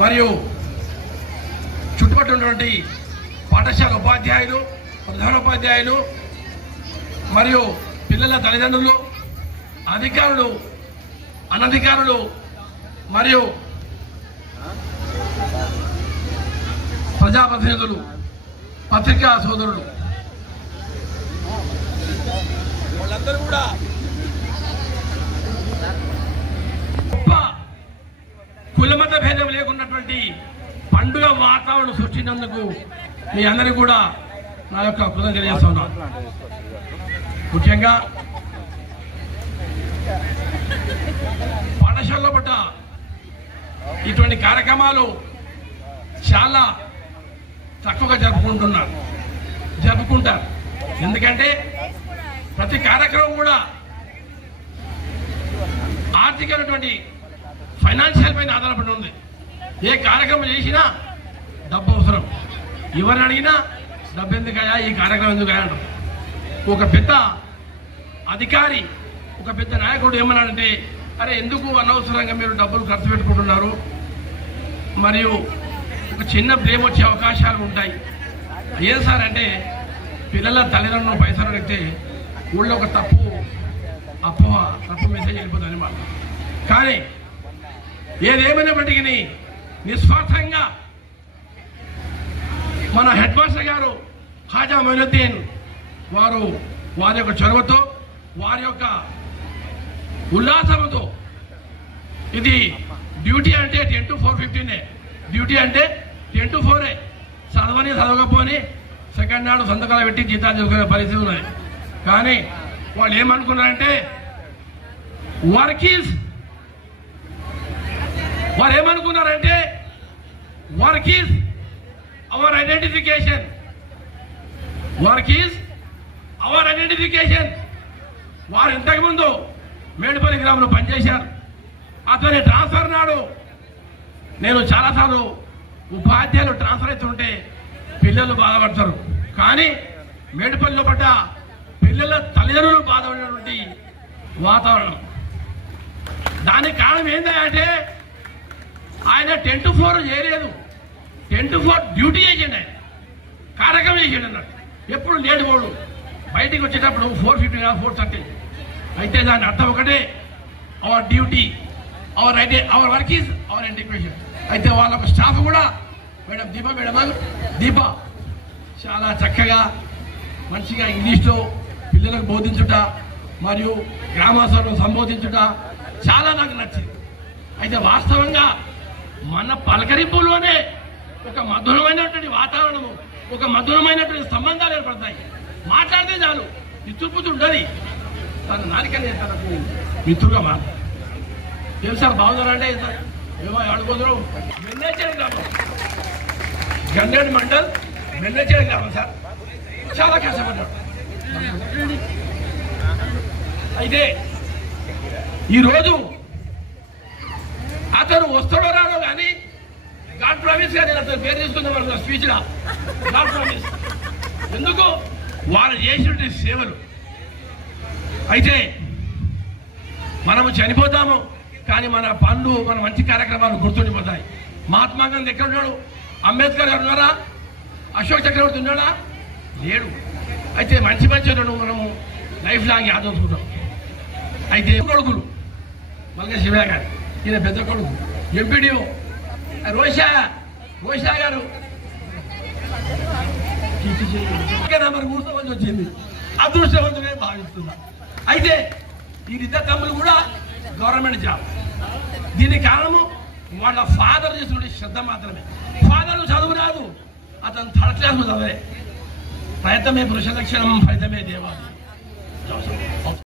మరియు చుట్టుపక్కల ఉన్నటువంటి పాఠశాల ఉపాధ్యాయులు, ప్రధానోపాధ్యాయులు మరియు పిల్లల తల్లిదండ్రులు, అధికారులు, అనధికారులు మరియు ప్రజాప్రతినిధులు, పత్రికా సోదరులు వాళ్ళందరూ కూడా గొప్ప కులమత భేదం లేకున్నటువంటి పండుగ వాతావరణం సృష్టించినందుకు మీ అందరికీ కూడా నా యొక్క కృతజ్ఞతలు తెలియజేస్తున్నాను. ముఖ్యంగా పాఠశాలలో పట్ల ఇటువంటి కార్యక్రమాలు చాలా తక్కువగా జరుపుకుంటారు. ఎందుకంటే ప్రతి కార్యక్రమం కూడా ఆర్థికమైనటువంటి ఫైనాన్షియల్ పైన ఆధారపడి ఉంది. ఏ కార్యక్రమం చేసినా డబ్బు అవసరం. ఎవరిని అడిగినా డబ్బు ఎందుకయా, ఈ కార్యక్రమం ఎందుకు అంటారు. ఒక పెద్ద అధికారి, ఒక పెద్ద నాయకుడు ఏమన్నాడంటే, అరే ఎందుకు అనవసరంగా మీరు డబ్బులు ఖర్చు పెట్టుకుంటున్నారు, మరియు ఒక చిన్న బ్లేమ్ వచ్చే అవకాశాలు ఉంటాయి. ఏం సార్ అంటే, పిల్లల తల్లిదండ్రులు పైసలు అడిగితే ఊళ్ళో ఒక తప్పు మెసేజ్ వెళ్ళిపోతుంది మాట. కానీ ఏదేమైనప్పటికీ నిస్వార్థంగా మన హెడ్ మాస్టర్ గారు ఖాజా మొయినుద్దీన్ వారి యొక్క చొరవతో, వారి యొక్క ఉల్లాసంతో, ఇది డ్యూటీ అంటే 10 to 4:15, డ్యూటీ అంటే 10 to 4. చదవకపోని సెకండ్ నాడు సంతకాలు పెట్టి జీతాలు చేసుకునే పరిస్థితి ఉన్నది. కానీ వాళ్ళు ఏమనుకున్నారంటే వర్క్ ఈజ్ అవర్ ఐడెంటిఫికేషన్. వారు ఇంతకుముందు మేడిపల్లి గ్రామంలో పనిచేశారు. అతని ట్రాన్స్ఫర్ నాడు నేను చాలాసార్లు ఉపాధ్యాయులు ట్రాన్స్ఫర్ అవుతుంటే పిల్లలు బాధపడతారు. కానీ మేడిపల్లిలో పడ్డ పిల్లల తల్లిదండ్రులు బాధపడినటువంటి వాతావరణం. దానికి కారణం ఏంటంటే ఆయన 10 to 4 చేయలేదు, 10 to 4 డ్యూటీ చేసిండు. ఆయన కార్యక్రమం చేసిండు అన్నట్టు. ఎప్పుడు లేడు పోడు, బయటికి వచ్చేటప్పుడు 4:15 4:30. అయితే దాని అర్థం ఒకటే, our duty, our work is our education. అయితే వాళ్ళ స్టాఫ్ కూడా మేడం దీప చాలా చక్కగా మంచిగా ఇంగ్లీష్లో పిల్లలకు బోధించుట మరియు గ్రామాసభలో సంబోధించుట చాలా నాకు నచ్చింది. అయితే వాస్తవంగా మన పలకరింపులోనే ఒక మధురమైనటువంటి వాతావరణము, ఒక మధురమైనటువంటి సంబంధాలు ఏర్పడతాయి. మాట్లాడితే చాలు, మిత్రుపుతు ఉండదు. తన నాలుకనే తనకు మిత్రుగా మాట్లాడు. ఏం సార్ బాగున్నారంటే ఏమో అడుగుదరు. మెన్నచేడు గ్రామం, గండేడు మండల్ మెన్నచేడు గ్రామం సార్. చాలా కష్టపడ్డాడు. అయితే ఈరోజు అతను వస్తాడో రాడో కానీ గాడ్ ప్రామిస్ గా నేను అతను పేరు తీసుకుందాం స్పీచ్ లా. God promise. ఎందుకు? వాళ్ళు చేసినటువంటి సేవలు. అయితే మనము చనిపోతాము కానీ మన పనులు, మన మంచి కార్యక్రమాలు గుర్తుండిపోతాయి. మహాత్మా గాంధీ ఎక్కడ ఉన్నాడు? అంబేద్కర్ గారు ఉన్నారా? అశోక్ చక్రవర్తి ఉన్నాడా? లేడు. అయితే మంచి మనము లైఫ్ లాంగ్ యాదవుకుంటాం. అయితే కొడుకులు మల్క శివయ్య గారు, ఈయన పెద్ద కొడుకు ఎంపీడీఓ రోషా గారు నెంబర్ కూర్చోవలసి వచ్చింది. అదృష్టవంతునే భావిస్తున్నా. అయితే వీరిద్దరు తమ్ములు కూడా గవర్నమెంట్ జాబ్. దీనికి కారణము వాళ్ళ ఫాదర్ చేసిన శ్రద్ధ మాత్రమే. ఫాదర్ చదువు రాదు, అతను థర్డ్ క్లాస్ చదివే. ప్రయత్నమే పురుష లక్షణం, ఫలితమే దేవాది.